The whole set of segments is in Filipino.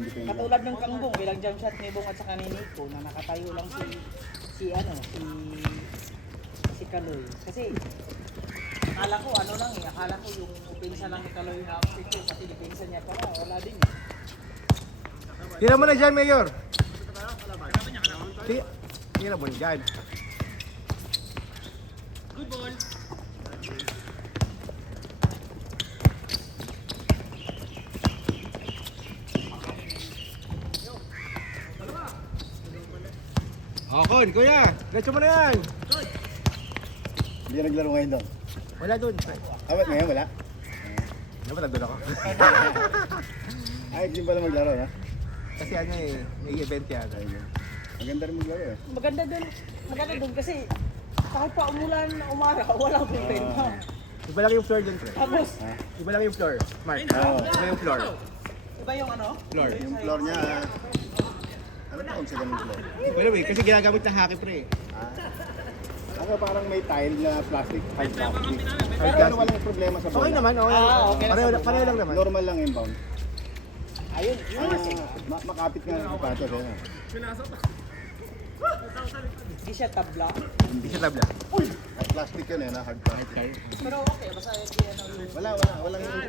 Katulad ng Kangbong, bilang jump shot ni Bong at saka ni Nico na nakatayo lang si Kaloy. Kasi akala ko yung pinsa lang ni Kaloy na upset kasi pinsa niya pala, wala din eh. Tira mo na dyan, Mayor. Tira mo na dyan. Good ball. Kon, kuya. Diretso mo na yan. Hindi ka naglaro ngayon doon. Wala doon. Awat ngayon, wala? Dapat nandun ako. Ay, hindi pala maglaro, ha? Kasi ano eh, may event yan. Ang ganda rin maglaro, eh. Maganda dun kasi kahit pa umulan, umaraw, walang problema. Iba lang yung floor doon, pre. Tapos, Iba lang yung floor. Mark. Oo. Iba yung floor. iba yung ano? Floor. Yung floor niya, ano taon sa ganung floor? Pero wait, kasi ginagamit na hockey, pre. Ako parang may tile na plastic, hard plastic. Hard Pero walang problema sa bola. Okay naman, okay. Okay lang sa Pareho lang naman. Normal lang inbound. Ayun, yun kasi. Makapit nga sa sapatos, eh. Hindi siya tabla. Hindi siya tabla. Hard plastic yun, eh, na hard plastic. Pero okay, basta hindi ano yung...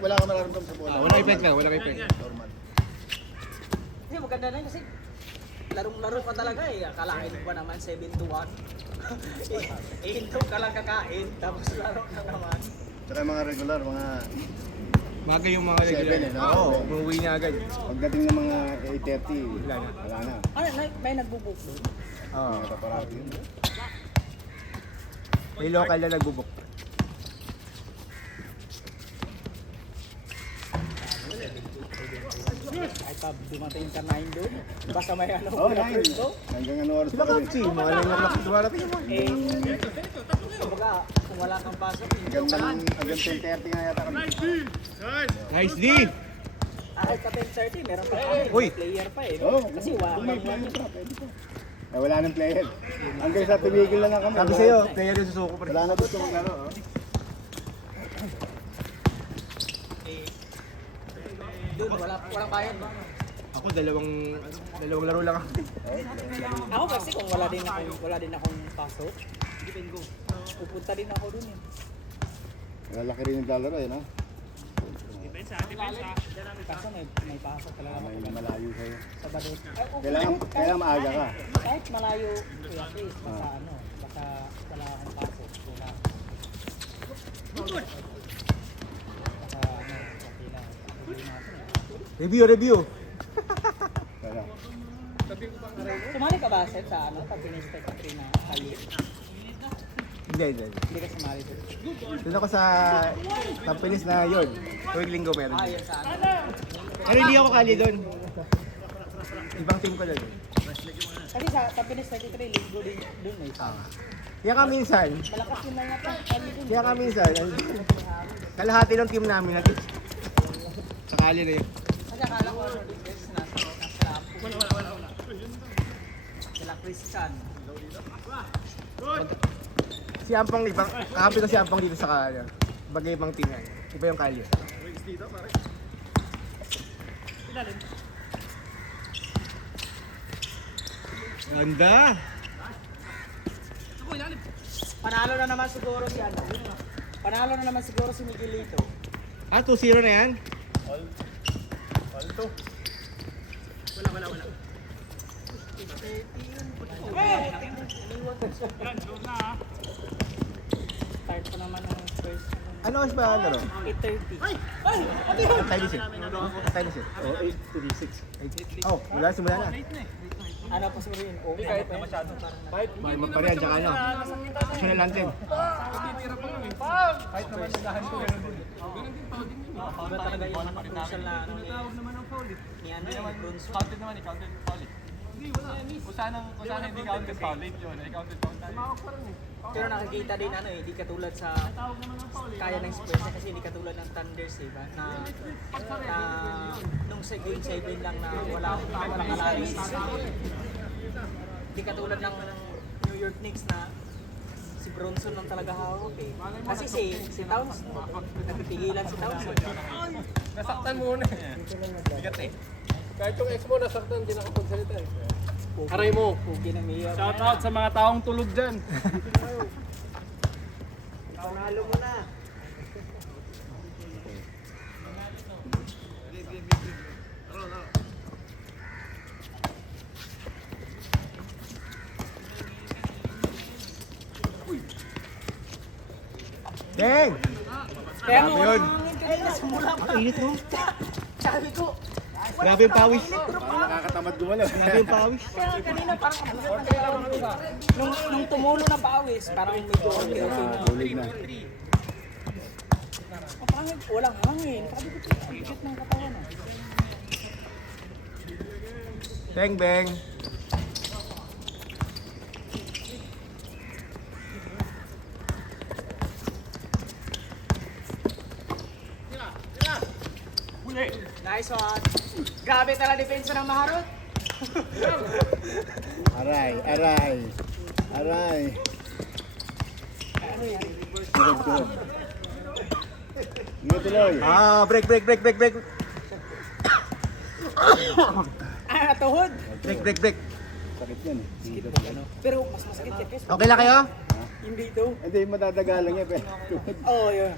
Wala kang mararamdam sa bola. Walang effect lang, walang effect. Normal. Hindi, maganda na yun kasi larong-laro pa talaga eh. Akalain mo ba naman 7-1? Ihinto ka lang kakain, tapos laro ka naman. Tsaka yung mga regular, mga Maga yung mga regular. 7 eh, no? Oo, umuwi niya agad. pagdating ng mga 8:30, Wala na. wala na. Ano, may nagbubook doon? Oo. Mga paparati yun. May local na nagbubuk. Kahit pa dumating ka 9 doon, basta may ano, Oh, wala 9. to. Hanggang ano oras Sila pa kami. kapsi, mga lang yung dumarating mo. Eh, kumbaga, kung wala kang pasok, hindi Hanggang 10:30 nga yata kami. Nice D! kahit ka 10:30, meron pa Uy! player pa eh. Oo, Kasi kung may wala player pa, pwede pa. Eh, wala nang player. Hanggang sa tumigil na lang kami. Sabi sa'yo, player yung susuko pa rin. Wala na gusto maglaro. Oh. doon, walang bayad ba? Ako dalawang laro lang ako. Ako kasi kung wala din akong pasok, pupunta din ako doon eh. Lalaki rin naglalaro, eh, no? Kaso may pasok talaga ako May malayo sa'yo. sa Badot. Kailangan maaga ka. Kahit malayo, Kuya Chris, baka wala akong pasok. Wala. Baka okay lang. Review! Kaya. Sumali ka ba, Seth, sa pag pinistay ka na kali? Hindi. Hindi ka sumali doon. Doon ako sa Tampilis na yun. Tuwing linggo meron. Yun sa ano. Pero hindi ako kali doon. Ibang team ko doon. Kasi sa Tampines 33, linggo din doon eh. Kaya ka minsan, Malakas yun lang natin, kali doon. kalahati ng team namin natin. Sakali na yun. Kasi akala ko ano din guys, nasa wala. Sila Christian. Si Ampang, kakampi ko si Ampang dito sa kanya. Bagay ibang team yan. Iba yung kalye. Ganda! Panalo na naman siguro si ano. Panalo na naman siguro si Miguelito. 2-0 na yan? Start pa naman ang first. Ano oras ba laro? 8:30. Time is it? Time is it? Oh, 8:36. Oh, wala, simula na. Ano pa siguro yun? Okay, kahit na masyado. May magparihan, tsaka ano. National anthem. Kahit naman nagahan ko meron din. Iba talaga yung crucial na ano ni ano yung Bronzo. Counted naman, i-counted foul. Hindi, wala. Kung sana hindi counted foul, late yun. I-counted foul tayo. Pero nakikita din ano eh, di katulad sa kaya ng Spurs kasi di katulad ng Thunders eh, ba? Na nung sa game 7 lang na walang analysis. Di katulad ng New York Knicks na si Bronson lang talaga hawak eh. Kasi si Towns, nagpigilan si Towns. Nasaktan muna. Bigat eh. Kahit yung ex mo nasaktan, hindi nakapagsalita eh. Aray mo. Pugi na Mia. Shout out sa mga taong tulog dyan. Panalo mo na. Deng! Kaya Grabe mo, yun. hangin kanina simula pa. Ang init mo. Sabi ko, Grabe yung pawis. Nakakatamad gumalaw. Grabe yung pawis. kaya kanina parang nung tumulo ng pawis, parang medyo okay na. Ulig na. Parang walang hangin. Sabi ko, ang cute ng katawan ah. Beng, beng. Nice one. Grabe tala depensa ng Maharot. Aray, aray. Aray. Ano yan? Tulog, tulog. Hindi tuloy. Break, break, break, break, break. Ah, tuhod. Break, break, break. Sakit yan eh. Pero mas masakit yan guys. Okay lang kayo? Hindi daw. Hindi, madadagalan niya. Pero Oo, yun.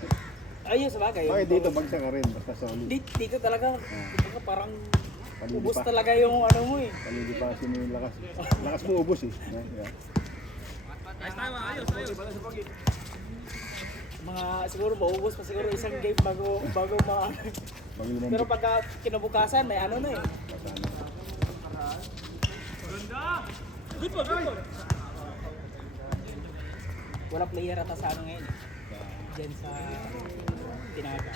Ayun, sa bagay. bakit dito bagsak ka rin? Basta solid. Dito talaga, parang Palili ubos pa. talaga yung ano mo eh. Palili pa kasi mo yung lakas. Lakas mo ubos eh. Yeah. Mga siguro maubos pa siguro isang game bago Pag-inom pero pagka kinabukasan may ano na eh. Wala player ata sa ano ngayon. Diyan sa Tinaga.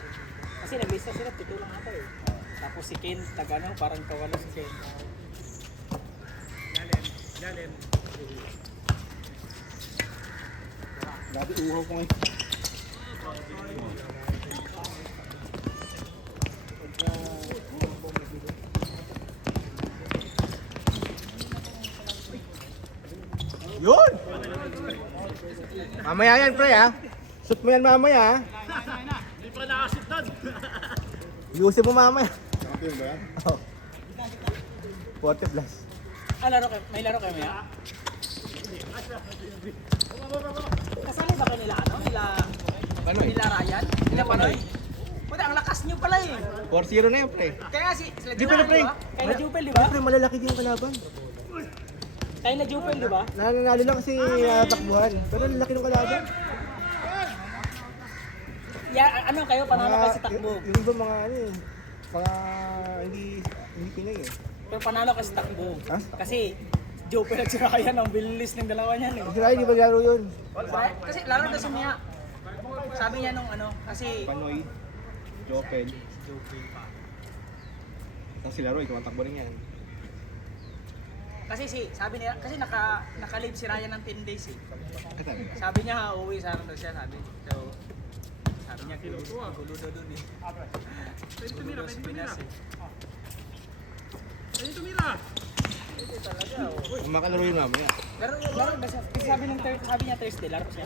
Kasi nag-lista sila, pito lang ata eh. Tapos si Ken, ano, parang kawala si Ken. Dati uhaw ko ngayon. Yun! Mamaya yan, pre, ha? Shoot mo yan mamaya, ha? Hindi pa nakashoot doon. Iusin mo mamaya. Champion ba yan? Oh. 40 plus. Ah, may laro kayo maya? Kasali ba kanila ano? Panoy. Nila Ryan? Nila Panoy? Puta, ang lakas nyo pala eh. 4-0 na yan, pre. Kaya sila Di pala, pre. Kaya na Jupel, di ba? Pre, malalaki din yung kalaban. Kaya na Jupel, di ba? Nananalo lang kasi takbuhan. Pero lalaki ng kalaban. Ano kayo, panalo kayo sa takbo. Yung iba mga ano eh. Mga hindi Pinay eh. Pero panalo kayo sa takbo. Ha? Kasi Jupel at si Ryan ang bilis ng dalawa niyan eh. Kasi hindi ba laro yun? Kasi laro kasi niya. Sabi niya nung ano, kasi Panoy, Jopel. Ang si Laro, ikaw ang takbo rin yan. kasi sabi niya, kasi naka-leave si Ryan ng 10 days eh. Sabi ka? Sabi niya uuwi sana daw siya, sabi. So, sabi niya gulo daw dun eh. Gulo sa Pinas eh. Kung makalaro yun mamaya. Laro ba siya? Kasi sabi niya Thursday, laro siya.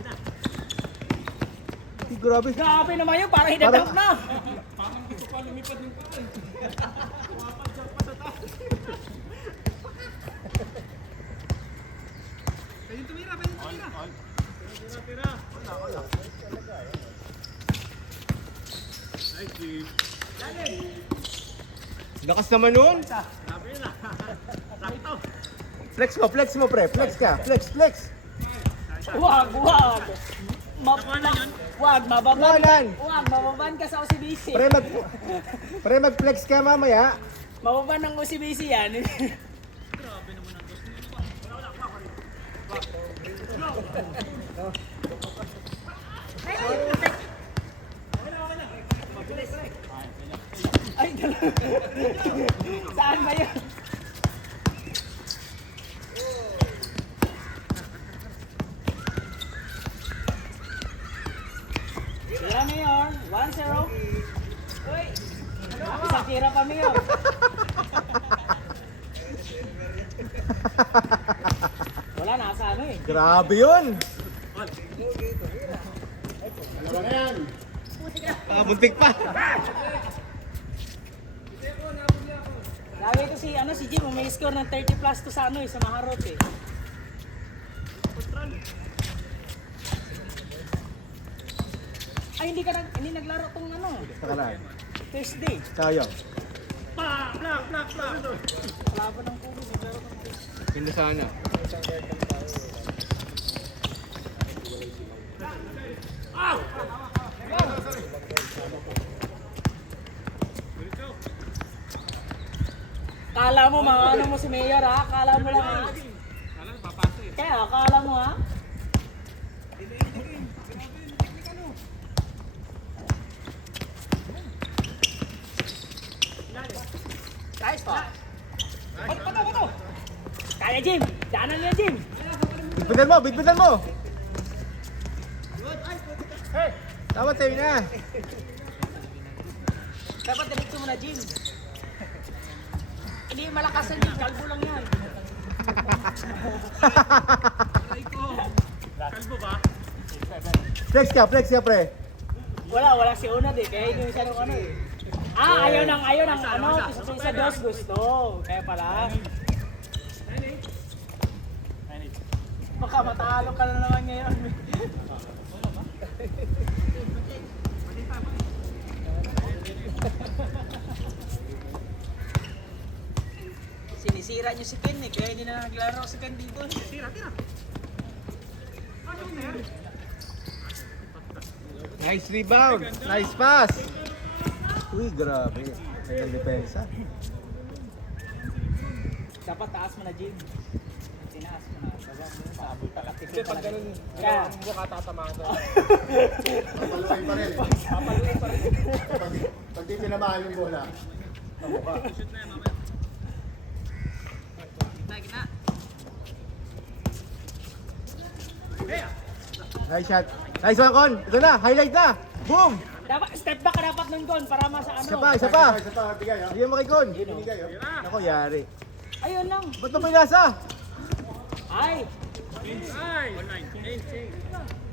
Grabe. Grabe naman yun, parang hinadunk na! Lakas naman nun. Flex mo pre. Flex ka. Flex. Wag! Wag, mababan. Walan. Wag, mababan ka sa OCBC. Pre mag-flex ka mamaya. Mababan ng OCBC yan. Ay, saan ba yun? Tira Mayor, 1-0. Uy, isang tira pa Mayor. Wala, nasa ano eh. Grabe yun. Ano ba yan? Buntik pa. Lagi ito si Jim, may score ng 30 plus to sa sa Maharot eh. Ay, hindi naglaro tong Saka na. Thursday. Sayang. Laban ng Kubo, naglaro ng Thursday. Ganda sana. Kala mo mga mo si Mayor ha? Kala mo lang Kaya kala mo ha? Nice pa. Bato. Kaya Jim, daanan niya Jim. Bitbitan mo! Tama tayo na. Dapat diretso mo na Jim. Hindi malakasan Jim, kalbo lang yan. Kalbo ba? Flex ka pre. Wala si Unad eh, kaya hindi siya nung eh. Ayaw ng isa dos gusto. Kaya pala. Baka matalo ka na naman ngayon. Sinisira niyo si Ken eh, kaya hindi na naglaro si Ken dito. Tira. Nice rebound. Nice pass. Uy, grabe. Ganda depensa. Dapat taas mo na Jim. Tinaas mo na. Sabag mo na. Hindi, pag ganun, Kaya. mukha tatamaan ko. Papaluin pa rin. Papaluin pa rin. Pag di tinamaan yung bola. Kamukha. Gitna. Nice shot. Nice one, Con. Ito na. Highlight na. Boom. Dapat step back ka dapat nun Gon para masa Isa pa. Isa pa, bigay ha. Bigyan mo kay Con. Binigay ha. Ako, yari. Ayun lang. Ba't mo pinasa? Ay,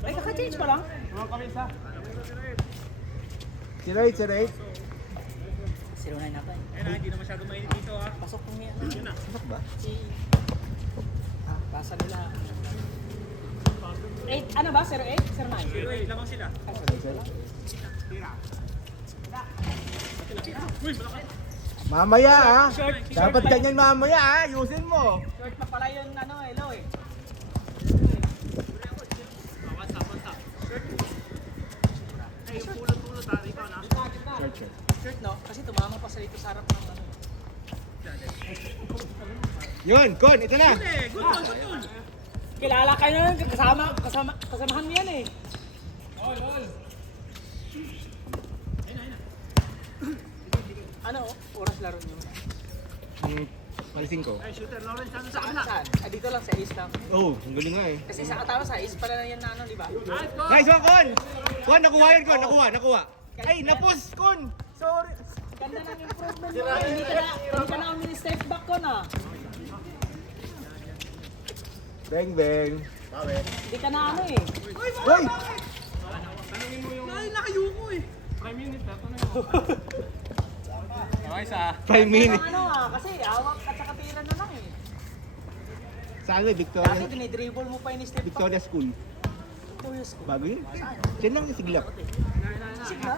kaka-change pa lang. Si Ray. 0-9 na pa eh. Hindi na masyado mainit dito ha. Pasok po niya. Pasok ba? Pasa nila. 8, ano ba? 0-8? 0-9? Lamang sila. Mamaya ha. Dapat ganyan mamaya ha. Ayusin mo. Short pa pala yung low eh. Short no? Kasi tumama pa sa dito sa harap ng Yun, Con. Ito na. Kilala kayo na nun, kasamahan mo yan eh. Ano, oras laro niyo? Palisin ko. Saan? Dito lang sa East lang. Oh, ang galing nga eh. Kasi sa Katawa sa East pala na yan na di ba? Nice one, Con. Con, nakuha yun, Con. Nakuha. Ay, napos, Con. Sorry. Ganda ng improvement mo. Hindi ka na mini-step back ko na. Bang, bang. Hindi ka na eh. Uy! Prime minute na. Okay sa. 5 minutes. Kasi hawak at saka tira na lang eh. Saan ba? Dati Victoria? dinidribble mo pa yung step back. Victoria School. Victoria's School. Bago yun. Diyan lang yung siglap. Sige.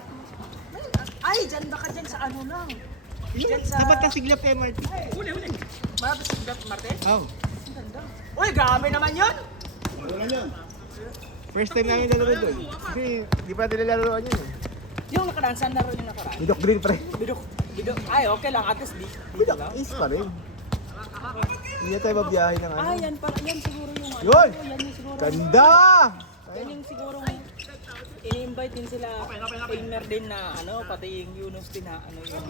Ay, dyan baka dyan sa ano lang. Diyan sa... Dapat na siglap MRT. Marapit sa Beth Marte? Oh. Ang ganda. Uy, grabe naman yun! Ano na yan? First time namin lalaro doon. Kasi di pa nila laruan yun eh. Yung nakaraan, saan laro yung nakaraan? Bidok green pre. Bidok. Ay, okay lang. At least dito Bidok, lang. is pa rin. Hindi na tayo mabiyahe ng ano. Yan pala. Yan siguro yung ano. Yun! Yan yung siguro. Ganda! Yan yung siguro ini-invite din sila trainer din na pati yung Yunus din na yung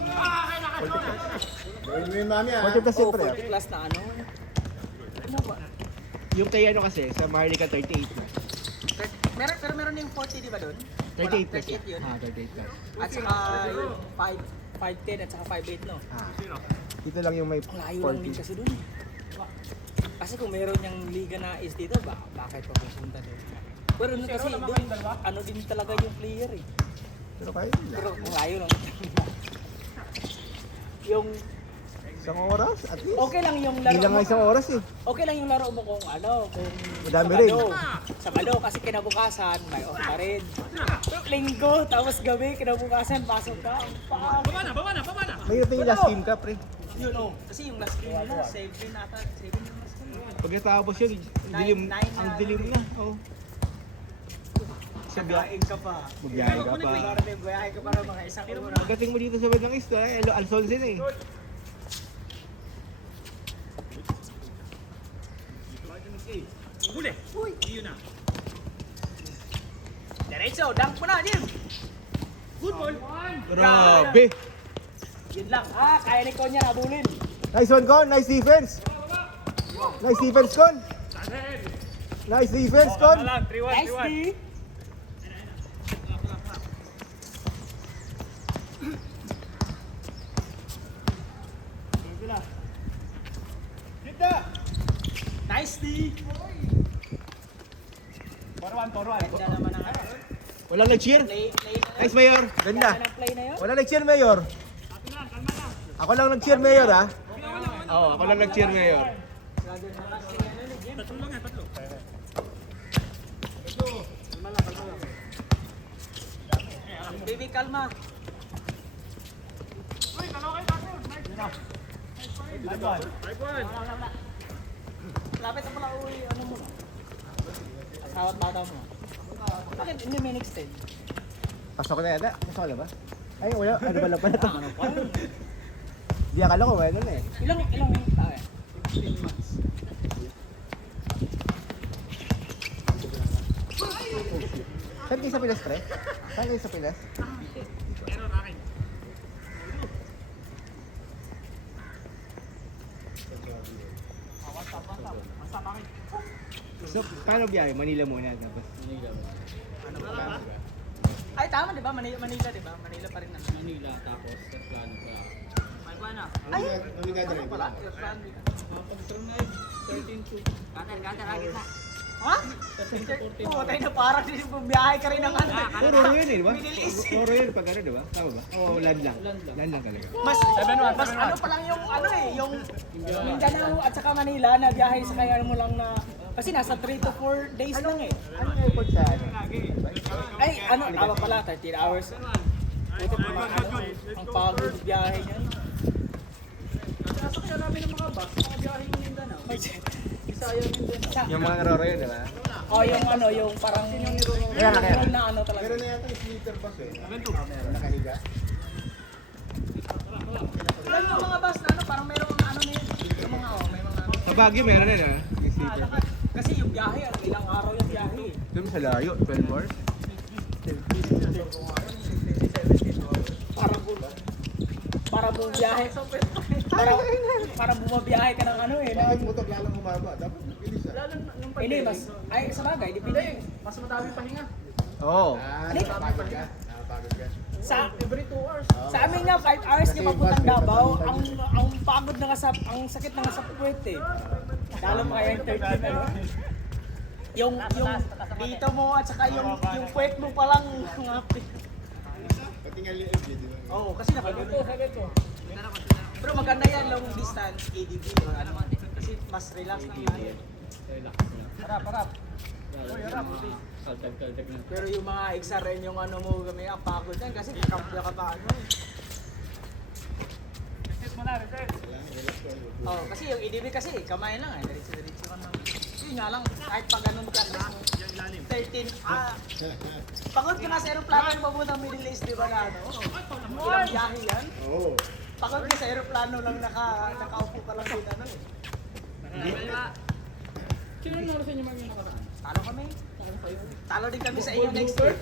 Gawin mo yun mami ha. 40 plus siyempre. 40 plus na Ano ba? Yung kay ano kasi, sa Maharlika 38 na. Pero meron yung 40 di ba doon? 38 plus. 38 yun. 38 plus. At saka yung 5'10 at saka 5'8 no? Dito lang yung may Ang layo lang din 40. kasi doon. Kasi kung meron yung liga na is dito, bakit pa pupunta doon? Pero ano kasi doon, ano din talaga yung player eh. Pero kaya Pero ang layo lang. yung Isang oras? At least. Okay lang yung Hindi laro lang mo. nga isang oras eh. Okay lang yung laro mo kung kung Madami Sabado kasi kinabukasan, may off pa rin. Linggo, tapos gabi, kinabukasan, pasok ka. Baba na. Mahirap na yung last game ka, pre. Yun o. Kasi yung last game nila, 7 ata. 7 yung last game. Pagkatapos yun, dilim, Nine ang na- dilim na. Oh. Sagain ka pa. Magbiyahe ka pa. Magbiyahe ka pa ng mga isang oras. Pagdating mo dito sa Bandang East, Alfonso na eh. Diretso, dunk mo na, Jim. Grabe! Yun lang. Kaya ni Konya nabulin. Nice one, Con. Nice defense. Nice defense, Con. Nice defense, Con. Nice D. Nice D. Ganda naman ang Walang nag-cheer. play na Nice, Mayor. Ganda. Ganda ng play na yun. Walang nag-cheer, Mayor. Ako lang nag-cheer, Mayor, ha? Oo, ako lang nag-cheer, Mayor. Baby, kalma. Lapit na pala uwi, ano mo na? Asawat bata mo. Bakit hindi may next time? Pasok na yata. Pasok na ba? Ay, wala. Ano ba lang pala ito? Ano pa? Di akala ko, ano na eh. Ilang taon? 15 months. Saan kayo sa Pilas, pre? Saan kayo sa Pilas? So, paano biyahe? Manila muna. Tapos. Ay, tama, di ba? Manila, di ba? Manila pa rin naman. Manila, tapos Airplano pa. May buwan na. Ay, ano pala? Airplano. Pag-strong na yun, 13 to. Gater, lagi na. Ha? Oo, tayo na parang biyahe ka rin ng ano. Puro yun eh, di ba? Middle East. Puro yun pag ano, di ba? Tama ba? Oo, land lang. Land lang talaga. Mas ano pa lang yung ano eh, yung Mindanao at saka Manila na biyahe sa kaya mo lang na kasi nasa 3 to 4 days lang eh. Anong airport sa ano? Ay, ano, tama pala, 13 hours. Puti pa mga ano, ang pagod biyahe niya. Sasakyan namin ng mga bus, mga biyahe ng Mindanao. Bisaya Mindanao. Yung mga roro yun, di ba? Oh, yung ano, yung parang Kaya na. na ano talaga. Pero na yata yung sleeper bus eh. Meron nakahiga. Ilan yung mga bus na ano, parang merong ano na yun. Yung mga, may mga ano. Sa Baguio meron yun, ha? Yung sleeper. Kasi yung biyahe, ilang araw yung biyahe eh. Doon sa layo, 12 hours. Para bumiyahe. Para bumabiyahe ka ng ano eh. Bakit motor lalong humaba? Dapat mabilis ah. Hindi, ay sa bagay, depende. Mas madami pahinga. Oo. Nakapagod ka? Nakapagod ka? Sa every 2 hours. Sa amin nga 5 hours di papuntang Davao, ang pagod na nga sa ang sakit na nga sa puwet eh. Lalo pa kaya yung 13 ano. Yung dito mo at saka yung puwet mo pa lang ngapit. Pati nga liig eh, di ba? Oo, kasi nakagano. Pero maganda yan long distance ADB or ano man. Kasi mas relax lang yan. Relax na. Harap. Kaltag na. Pero yung mga XRN yung ano mo kami ang pagod yan kasi kakampiya ka pa ano eh. Oh, kasi yung EDB kasi kamay lang eh, diretso ka naman. Yun nga lang, kahit pag ganun ka, 13, pagod ka na sa aeroplano yung papuntang Middle East, di ba na ano? Ilang biyahe yan? Oo. Pagod ka sa aeroplano lang nakaupo ka lang din ano eh. Sino nang naro sa inyo mga nakaraan? Talo kami. Talo din kami sa inyo next year.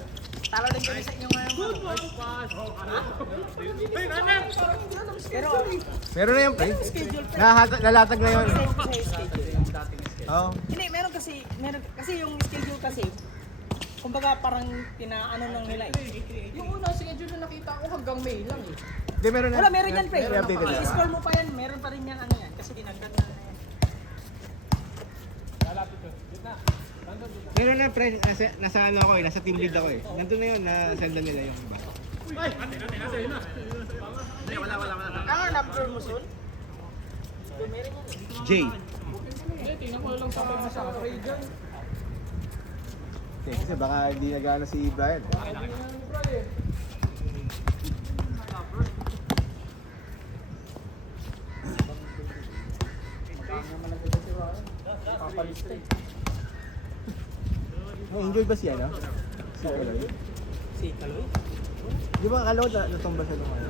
Talo din kami sa inyo ngayon. Pero, Meron na yan, pre. schedule pa. Nalatag na yun. Kasi schedule. Oo. Hindi, meron kasi yung schedule kasi, kumbaga parang pinaano lang nila eh. Yung unang schedule na nakita ko hanggang May lang eh. Hindi, meron na. Wala, meron yan pre. Meron updated na. I-scroll mo pa yan, meron pa rin yan ano yan. Kasi dinagdag na yan. Meron na, pre. Nasa ano ako eh. Nasa team lead ako eh. Nandun na yun. Na-send na nila yung iba. Ano, number mo soon? J. Tingnan ko lang sa Ray dyan. Okay, kasi baka hindi nagana si Brian. Papalista eh. Oh, enjoy ba siya, no? Si Kaloy? Si Kaloy? Di ba akala ko natumba siya nung ano?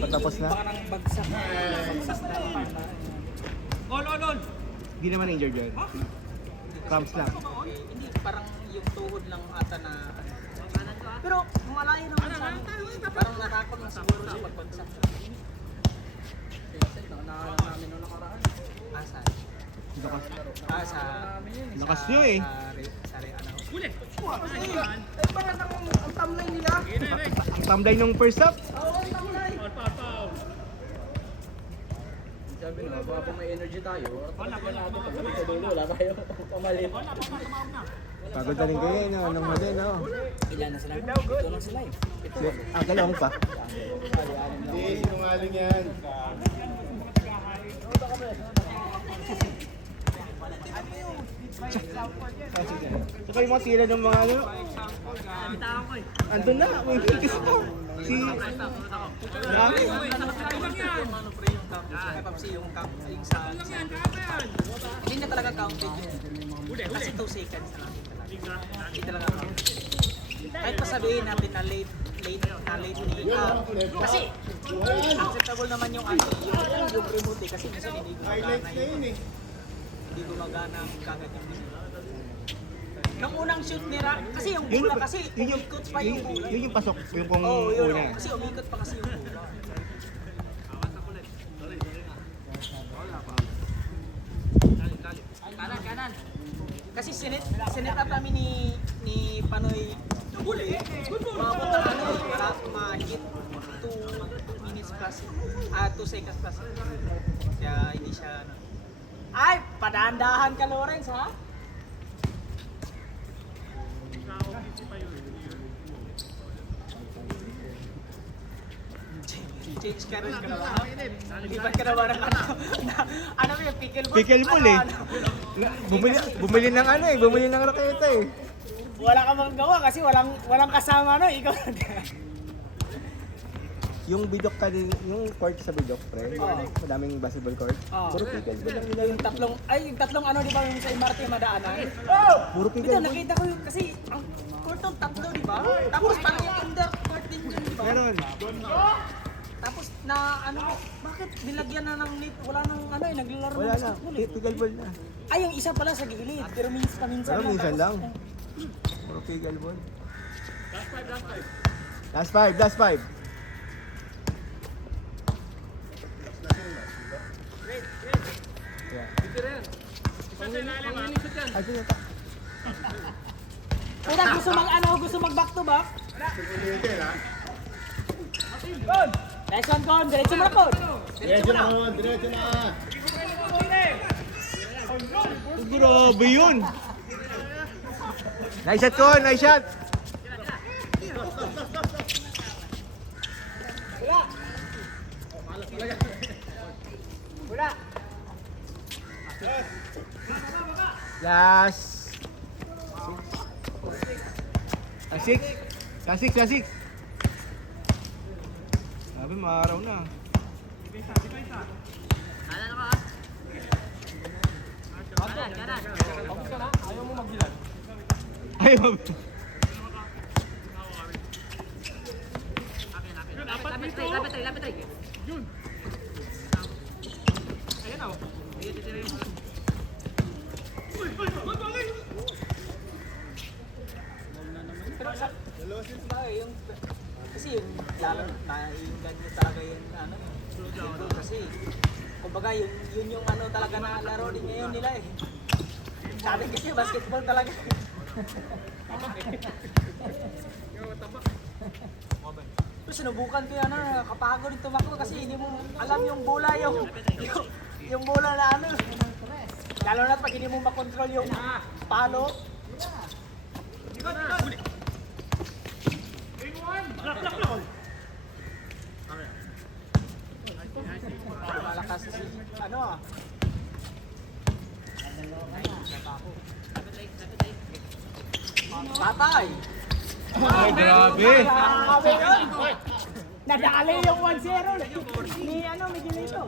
Patapos na? Baka nang bagsak. Bagsak na. Hindi naman injured yun. Cramps lang. Okay, hindi, parang yung tuhod lang ata na... Pero malayo naman sa amin. Parang natakot na siguro siya pagbagsak. Nakakala namin nung nakaraan. Asa? Lakas. Sa... Lakas niyo eh. Sa ano? Uli! Parang ang timeline nila. Ang tamlay nung first half. Oo, ang timeline. Sabi na, baka may energy tayo. Wala tayo pamalit. Pagod na rin kayo, no? Anong mali, no? Ilan na sila? Ito lang sila eh. Galawang pa. Hindi, sinungaling yan. Saka yung mga tira ng mga ano, andun na, may higis pa. Si... Dami. Hindi na talaga counted yun. Kasi 2 seconds na lang. Hindi talaga counted. Kahit pa sabihin natin na late ni kasi acceptable naman yung yung remote eh, kasi minsan hindi Highlights na yun eh. hindi gumagana ang kagad yung remote. Nung unang shoot ni Ra, kasi yung bola kasi umikot pa yung bola. Yun yung pasok, yung pong Oo, yun. una. Kasi umikot pa kasi yung bola. Kanan. Kasi sinet up namin ni Panoy Uli. Umabot na para ma-hit 2 minutes plus. 2 seconds plus. Kaya hindi siya Ay, padahan-dahan ka, Lawrence, ha? Change ka rin ka na ba? Lipat ka na ba ng ano ba yung pickleball? Pickleball eh. Bumili ng ano eh, bumili ng raketa eh. Wala ka mang gawa kasi walang kasama no, ikaw. Yung bidok tadi, yung court sa bidok, pre. Madaming basketball court. Puro pickleball lang nila yung tatlong ano di ba yung sa MRT madaanan? Puro Ito pickleball. nakita ko yung kasi ang court ng tatlo di ba? Tapos parang yung indoor court din yun di ba? Meron. Tapos na ano, bakit nilagyan na ng net? Wala nang ano eh, naglalaro ng Wala na, basketball eh. pickleball na. Ay, yung isa pala sa gilid, pero minsan Pero minsan lang. Puro pickleball. Last five. Yeah. Ay, pinata. Una, gusto mag back to back? Ulitin ha. Next one, Con. Diretso mo na, Con. Diretso na. Diretso na. Grabe yun! Nice shot ko! Nice shot! Wala. Last... Last six. Sabi, maaraw na. Ayaw mo magbilan. Ayaw. Lapit tayo. Ayan o. Pero sa yung kasi yung lalo naiinggan nyo talaga yung ano yung kasi kumbaga yun yung ano talaga na laro din ngayon nila eh. Sabi kasi basketball talaga. Pero sinubukan ko yan na kapagod yung tumakbo kasi hindi mo alam yung bola yung bola na ano. Lalo na pag hindi mo makontrol yung palo. Malakas si ano Patay! Ay, grabe. Grabe yun! Nadali yung 1-0 ni Miguelito.